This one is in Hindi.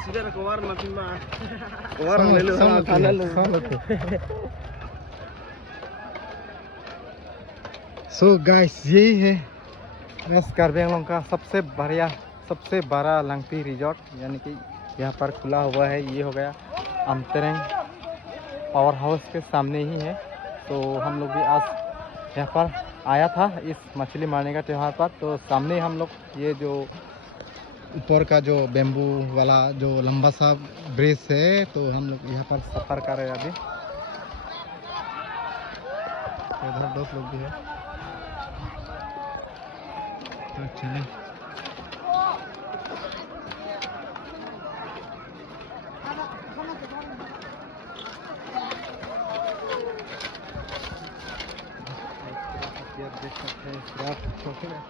considera que warna pima. Warna lelu sama kanan lelu. So guys यही है वेस्ट कार्बी आंगलोंग का सबसे बड़ा लंगपी रिजॉर्ट, यानी कि यहाँ पर खुला हुआ है। ये हो गया अमतरेंग पावर हाउस के सामने ही है। तो हम लोग भी आज यहाँ पर आया था इस मछली मारने का त्यौहार पर। तो सामने हम लोग ये जो ऊपर का जो बेम्बू वाला जो लंबा सा ब्रिज है, तो हम लोग यहाँ पर सफ़र कर रहे हैं अभी। इधर दोस्त लोग भी है, तो चलें। देख सकते हैं